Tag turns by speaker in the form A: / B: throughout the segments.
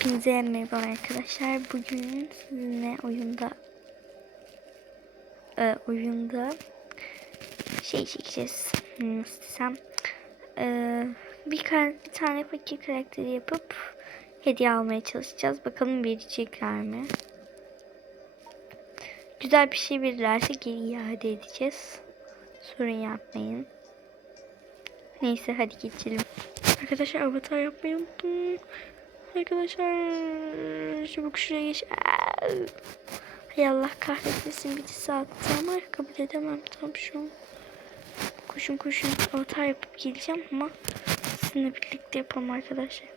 A: Hepinize merhaba arkadaşlar. Bugün sizinle oyunda e, oyunda şey çekeceğiz. Nasıl desem e, bir, bir tane fakir karakteri yapıp hediye almaya çalışacağız. Bakalım verecekler mi? Güzel bir şey verirlerse geri iade edeceğiz. Sorun yapmayın. Neyse hadi geçelim. Arkadaşlar avatar yapmayı unuttum. Arkadaşlar çabuk şuraya geç. Hay Allah kahretmesin bir saatte ama kabul edemem tam şu an. Koşun koşun avatar yapıp geleceğim ama sizinle birlikte yapalım arkadaşlar.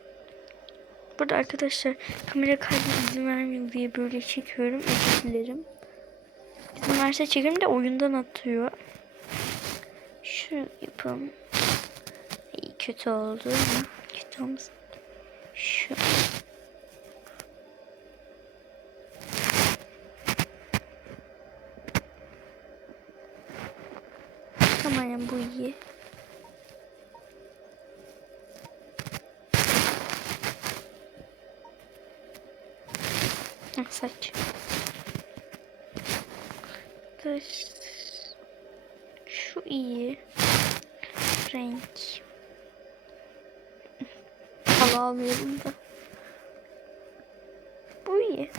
A: Burada arkadaşlar kamera kaydı izin vermiyor diye böyle çekiyorum. Özür dilerim. İzin verse çekerim de oyundan atıyor. Şu yapalım. İyi kötü oldu kötü olmasın. Şu. Tamam bu iyi. Ah, saç. Şu iyi. Renk. Alıyorum da. Bu iyi.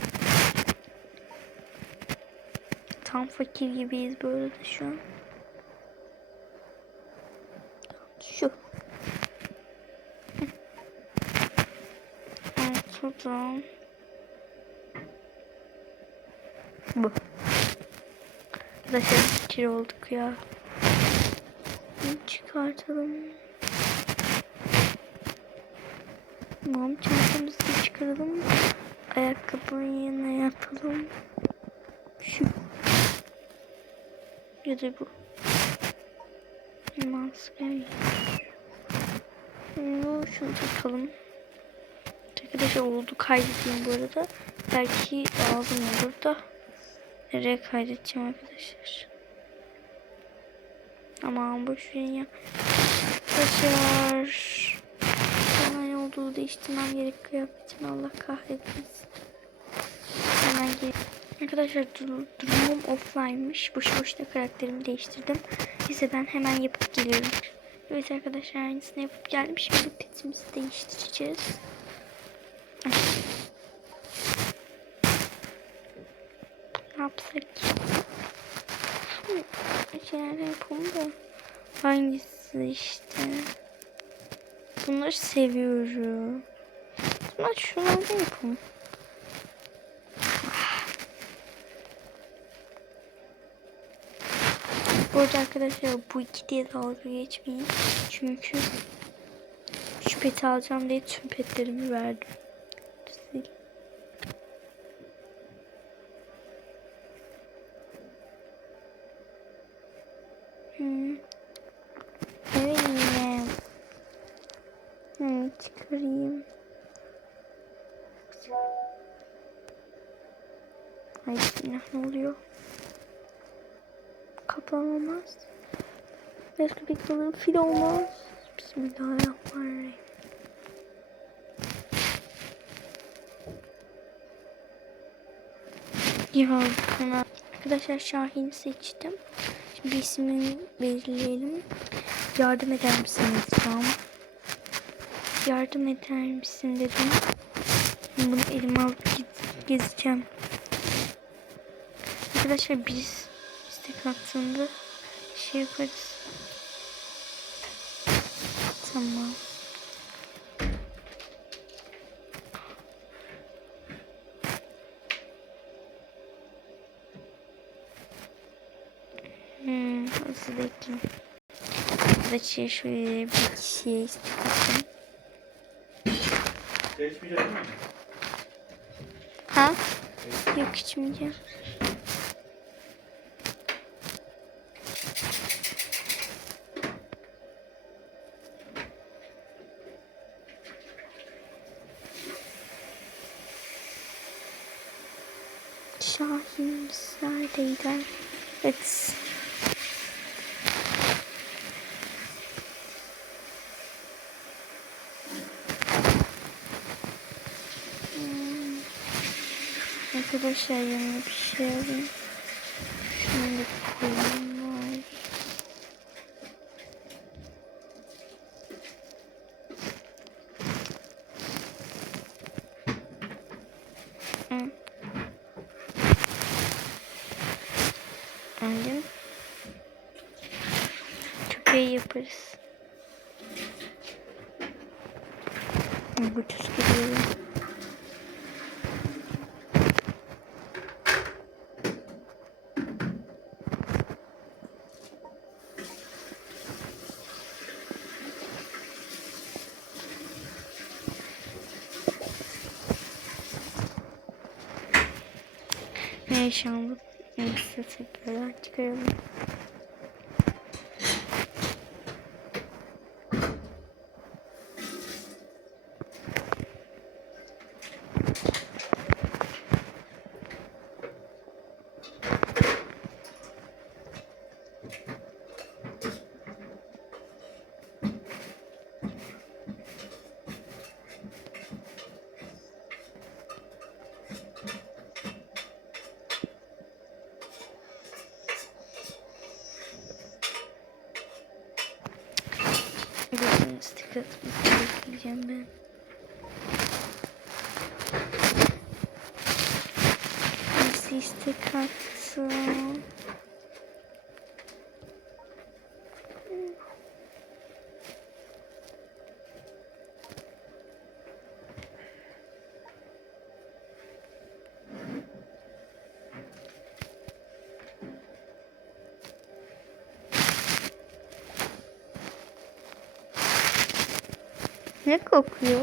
A: Tam fakir gibiyiz böyle de şu an. Şu. Ortadan. Bu. Arkadaşlar fikir olduk ya. Bunu çıkartalım. Tamam çantamızı çıkaralım. Ayakkabının yerine yapalım. Şu. Ya da bu. Maske. Şunu, şunu takalım. Arkadaşlar oldu kaydedeyim bu arada. Belki lazım olur da. Nereye kaydedeceğim arkadaşlar. Aman boş verin ya. Arkadaşlar. Olduğu değiştirmem gerek kıyafetimi Allah kahretmesin. Hemen geri. Arkadaşlar dur- durumum offline'mış. Boşu boşuna karakterimi değiştirdim. Neyse ben hemen yapıp geliyorum. Evet arkadaşlar aynısını yapıp geldim. Şimdi petimizi değiştireceğiz. Ne yapsak? Şu şeyler yapalım da. Hangisi işte? Bunları seviyorum. Bunlar şunları yapalım. Bu arada arkadaşlar bu iki diye dalga geçmeyin. Çünkü şu peti alacağım diye tüm petlerimi verdim. Ne oluyor? Kaplan olmaz. Biraz köpek balığı fil olmaz. Bismillahirrahmanirrahim. Ya buna arkadaşlar Şahin seçtim. Şimdi ismini belirleyelim. Yardım eder misiniz diyeceğim. Yardım eder misin dedim. Bunu elime alıp gez- gezeceğim. Arkadaşlar biz istek attığında şey yaparız. Tamam. Hmm, hızlı bekleyin. Arkadaşlar şöyle bir kişiye istek atayım.
B: Değişmeyecek mi?
A: Ha? Yok içmeyeceğim. Şahin neredeydi? Evet. Hmm. Arkadaşlar yeni bir şey. Köpeği yaparız. Bu tuz geliyor. Ve şu an bu atmasını bekleyeceğim ben. Nasıl istek attım? Ne kokuyor?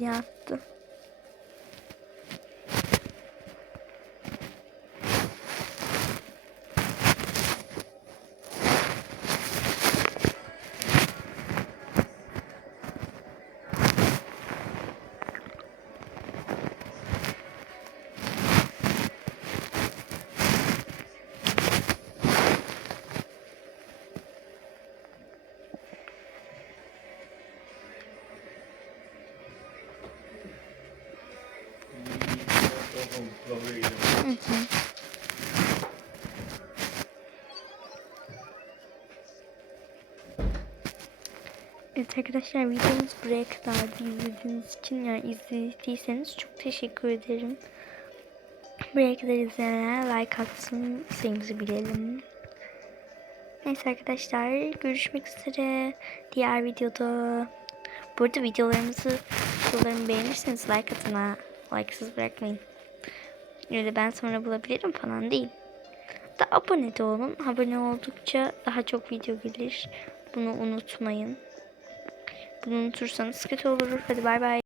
A: Hangi Evet arkadaşlar videomuz buraya kadardı. İzlediğiniz için yani izlediyseniz çok teşekkür ederim. Buraya kadar izleyenler like atsın. Sayımızı bilelim. Neyse arkadaşlar görüşmek üzere. Diğer videoda. Bu arada videolarımızı videolarımı beğenirseniz like atın ha. Like'sız bırakmayın. Öyle ben sonra bulabilirim falan değil. Da abone de olun. Abone oldukça daha çok video gelir. Bunu unutmayın. Bunu unutursanız kötü olur. Hadi bay bay.